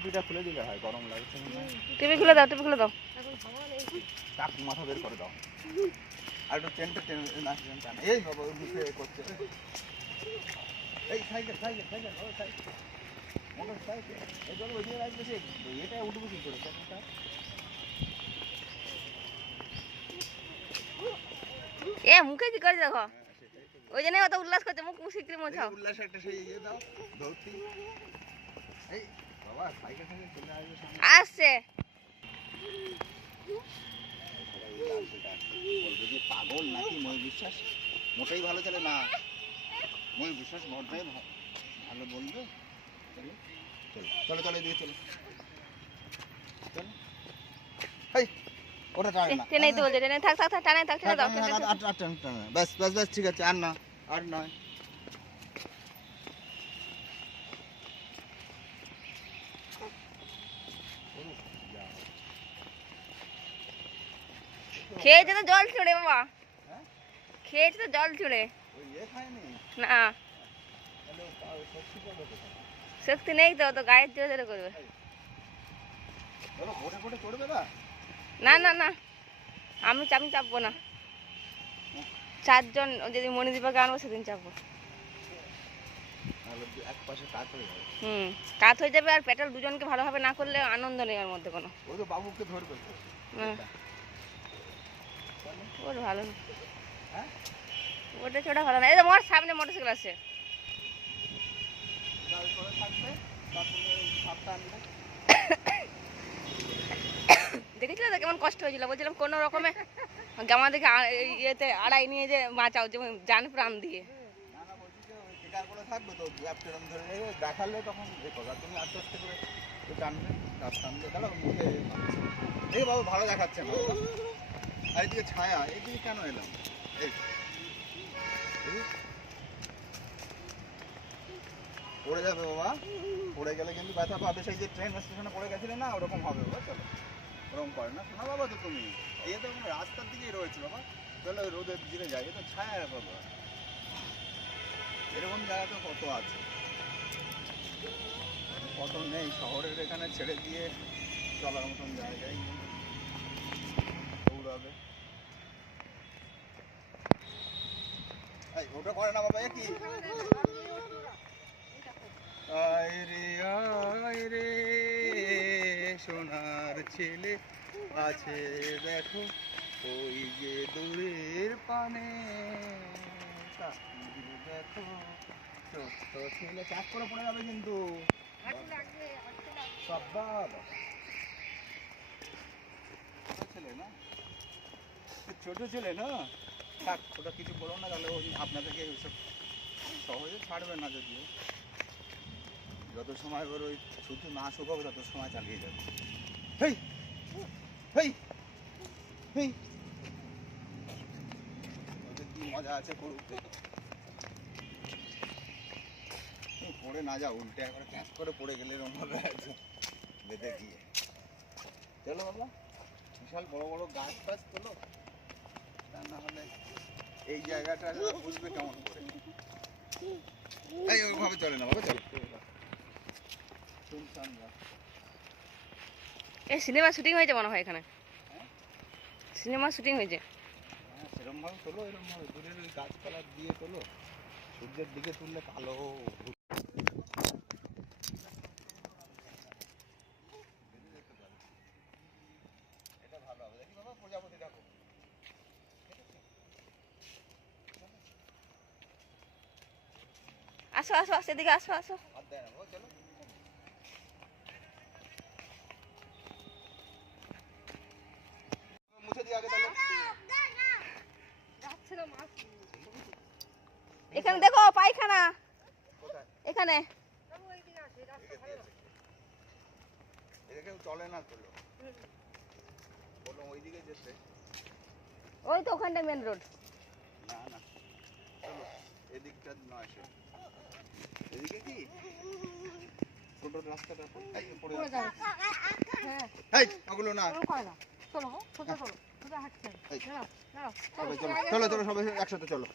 টুপিটা খুলে দিলে হয়, গরম লাগছে। টুপি খুলে দাও, টুপি খুলে দাও। টাক মাথা বের করে দাও। আর একটু চেনটা টেনে না, চেনটা না। এই বাবা ওই দিকে করছে। এই সাইকেল সাইকেল সাইকেল ও সাইকেল। Motor cycle. এই চলো ওই দিকে রাখবে সে। এটা উঠবে কি করে চাকাটা? এ মুখে কি করে দেখো? ওই জন্য অত উল্লাস করছে, মুখ মুশকিল মোছাও। উল্লাস একটা সেই ইয়ে দাও, ধরতি। এই বাবা সাইকেল থেকে চলে আসবে সামনে। আসছে। বলবে যে পাগল নাকি ময় বিশ্বাস মোটেই ভালো চলে না। ময় বিশ্বাস মোটেই ভালো বলবে। চলো চলো এদিকে চলো চলো। এই ওটা টানে না, টেনেই তো বলছে, টেনে থাক থাক থাক, টানে থাক, টেনে দাও, টেনে দাও। বাস বাস বাস ঠিক আছে, আর না আর নয়। খেয়েছে তো জল ছুড়ে বাবা, খেয়েছে তো জল ছুড়ে। না শক্তি নেই তো, তো গায়ের জোরে জোরে করবে। না না না, আমি চাপবো না। 4 জন যদি মণিদীপাকে আনবো সেদিন চাপবো। কাত হয়ে যাবে, আর পেট্রোল দুজনকে ভালোভাবে না করলে আনন্দ নেই ওর মধ্যে কোনো। বাবুকে ধরবে ওর ভালো না, ওটা ছোটা ভালো না। এই যে মোর সামনে মোটরসাইকেল আছে। দেখেছিলে তো কেমন কষ্ট হয়েছিল? বলছিলাম কোনো রকমে আমাদেরকে ইয়েতে আড়াই নিয়ে যে বাঁচাও, যে জান প্রাণ দিয়ে। দেখালে তখন তুমি আস্তে আস্তে করে টানবে, টানবে দাঁড়া মুখে। এই বাবু ভালো দেখাচ্ছে না। আর এদিকে ছায়া, এদিকে কেন এলাম? এই পড়ে যাবে বাবা, পড়ে গেলে কিন্তু ব্যথা পাবে। সেই যে ট্রেন স্টেশনে পড়ে গেছিলে না, ওরকম হবে বাবা। চলো ওরকম করে না, শোনা বাবা। তো তুমি এই তো রাস্তার দিকেই রয়েছে বাবা। চলো ওই রোদের দিকে যাই, এ তো ছায়া বাবা। এরকম জায়গা তো কত আছে, কত নেই শহরের এখানে ছেড়ে দিয়ে চলার মতন জায়গায় দৌড়াবে। ওটা করে না বাবা। কি আয় রে সোনার ছেলে আছে দেখো ওই যে দূরের পানে, দেখো ছোট্ট ছেলে। চাপ করে পড়ে যাবে কিন্তু। ছেলে না, ছোট ছেলে না, থাক ওটা কিছু বলো না। তাহলে ওই আপনাদেরকে ওইসব সহজে ছাড়বে না। যদিও যত সময় ওর ওই শুধু না শুকাবে তত সময় চালিয়ে যাবে। হেই হেই হেই, ওদের কি মজা আছে করুক। পড়ে না যাও, উল্টে একবার ক্যাচ করে পড়ে গেলে এরকম ভাবে আছে বেঁধে গিয়ে। চলো বাবা, বিশাল বড় বড় গাছ ফাছ তোলো, তা না হলে এই জায়গাটা বুঝবে কেমন করে। এই ওইভাবে চলে না বাবা, চলো। এই সিনেমা শুটিং হয়েছে মনে হয় এখানে। সিনেমা শুটিং হয়েছে। সেরকম ভাবে তোলো, এরকম ভাবে দূরের ওই গাছপালা দিয়ে তোলো। সূর্যের দিকে তুললে কালো। এটা ভালো হবে। দেখি বাবা প্রজাপতি দেখো। আসো আসো আসো, এদিকে আসো আসো। হাত দেয় না বাবা, চলো। মুছে দিয়ে আগে তাহলে। এখানে দেখো পায়খানা, এখানে। চলে না তোলো, বলো ওইদিকে যেতে। ওই তো ওখানটা মেন রোড। না না চলো এদিকটা নয়, এদিকে কি ছোট রাস্তাটা পড়ে যাচ্ছে। এই ওগুলো না, চলো চলো চলো চলো সবাই একসাথে চলো।